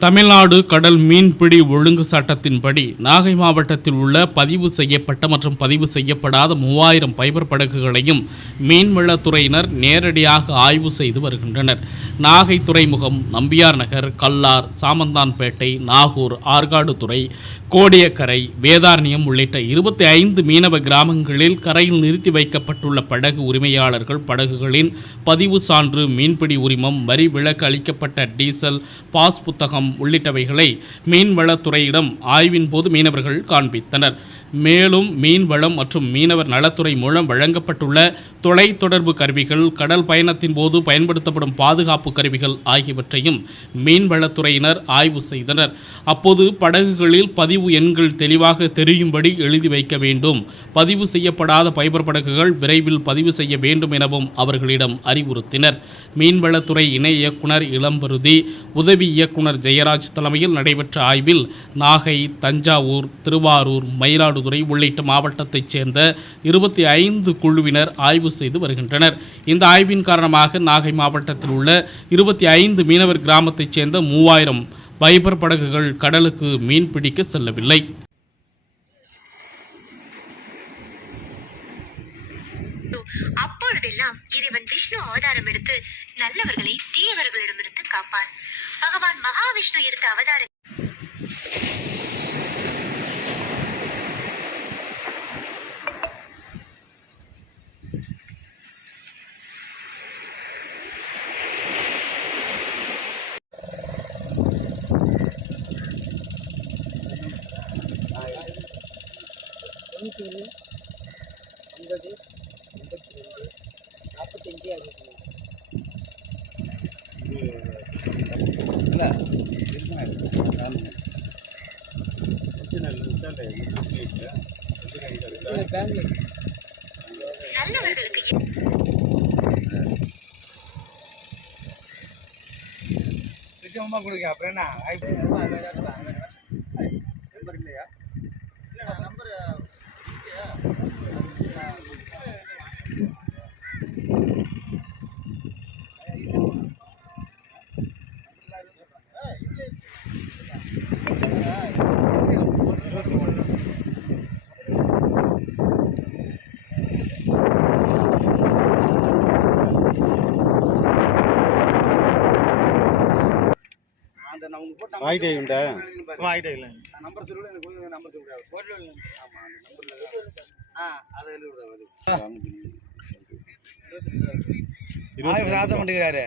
தமிழ்நாடு கடல் மீன்பிடி ஒழுங்கு சட்டத்தின்படி நாகை மாவட்டத்தில் உள்ள பதிவு செய்யப்பட்ட மற்றும் பதிவு செய்யப்படாத மூவாயிரம் பைபர் படகுகளையும் மீன்வளத்துறையினர் நேரடியாக ஆய்வு செய்து வருகின்றனர். நாகை துறைமுகம் நம்பியார் நகர் கல்லார் சாமந்தான்பேட்டை நாகூர் ஆற்காடுதுறை கோடியக்கரை வேதாரண்யம் உள்ளிட்ட இருபத்தி ஐந்து மீனவ கிராமங்களில் கரையில் நிறுத்தி வைக்கப்பட்டுள்ள படகு உரிமையாளர்கள் படகுகளின் பதிவு சான்று மீன்பிடி உரிமம் வரி விலக்கு அளிக்கப்பட்ட டீசல் பாஸ் புத்தகம் உள்ளிட்டவைகளை மீன்வளத்துறையிடம் ஆய்வின் போது மீனவர்கள் காண்பித்தனர். மேலும் மீன்வளம் மற்றும் மீனவர் நலத்துறை மூலம் வழங்கப்பட்டுள்ள தொலைத்தொடர்பு கருவிகள் கடல் பயணத்தின் போது பயன்படுத்தப்படும் பாதுகாப்பு கருவிகள் ஆகியவற்றையும் மீன்வளத்துறையினர் ஆய்வு செய்தனர். அப்போது படகுகளில் பதிவு எண்கள் தெளிவாக தெரியும்படி எழுதி வைக்க வேண்டும். பதிவு செய்யப்படாத பைபர் படகுகள் விரைவில் பதிவு செய்ய வேண்டும் எனவும் அவர்களிடம் அறிவுறுத்தினர். மீன்வளத்துறை இணை இயக்குனர் இளம்பருதி உதவி இயக்குனர் ஜெயராஜ் தலைமையில் நடைபெற்ற ஆய்வில் நாகை தஞ்சாவூர் திருவாரூர் மயிலாடுதுறை உள்ளிட்ட மாவட்டத்தைச் சேர்ந்த இருபத்தி ஐந்து குழுவினர் ஆய்வு செய்து வருகின்றனர். இந்த ஆய்வின் காரணமாக நாகை மாவட்டத்தில் உள்ள இருபத்தி ஐந்து மீனவர் கிராமத்தைச் சேர்ந்த மூவாயிரம் பைபர் படகுகள் கடலுக்கு மீன் பிடிக்க செல்லவில்லை. அப்பொழுதெல்லாம் இறைவன் விஷ்ணு அவதாரம் எடுத்து நல்லவர்களை தீயவர்களிடமிருந்து காப்பார். பகவான் மகாவிஷ்ணு எடுத்த அவதார தொண்ணூற்றி ஒன்று ஐம்பது எண்பத்தி ரெண்டு நாற்பத்தஞ்சு அறுபத்தி இல்லை நல்லவர்களுக்கு நிச்சயமா கொடுங்க அப்புறம் என்ன? நம்பர் இல்லையா? இல்லைண்ணா நம்பர் வாங்கிட்டே உண்டா? வாங்கிட்டே இல்லை நம்பர் சொல்லு எனக்கு கொடுங்க நம்பர் சொல்லுங்க போட்டு ஆமா அந்த நம்பர்ல ஆ அதை எழுதி விடுறேன் ஆய்வு சாதம் பண்ணிக்கிறாரு.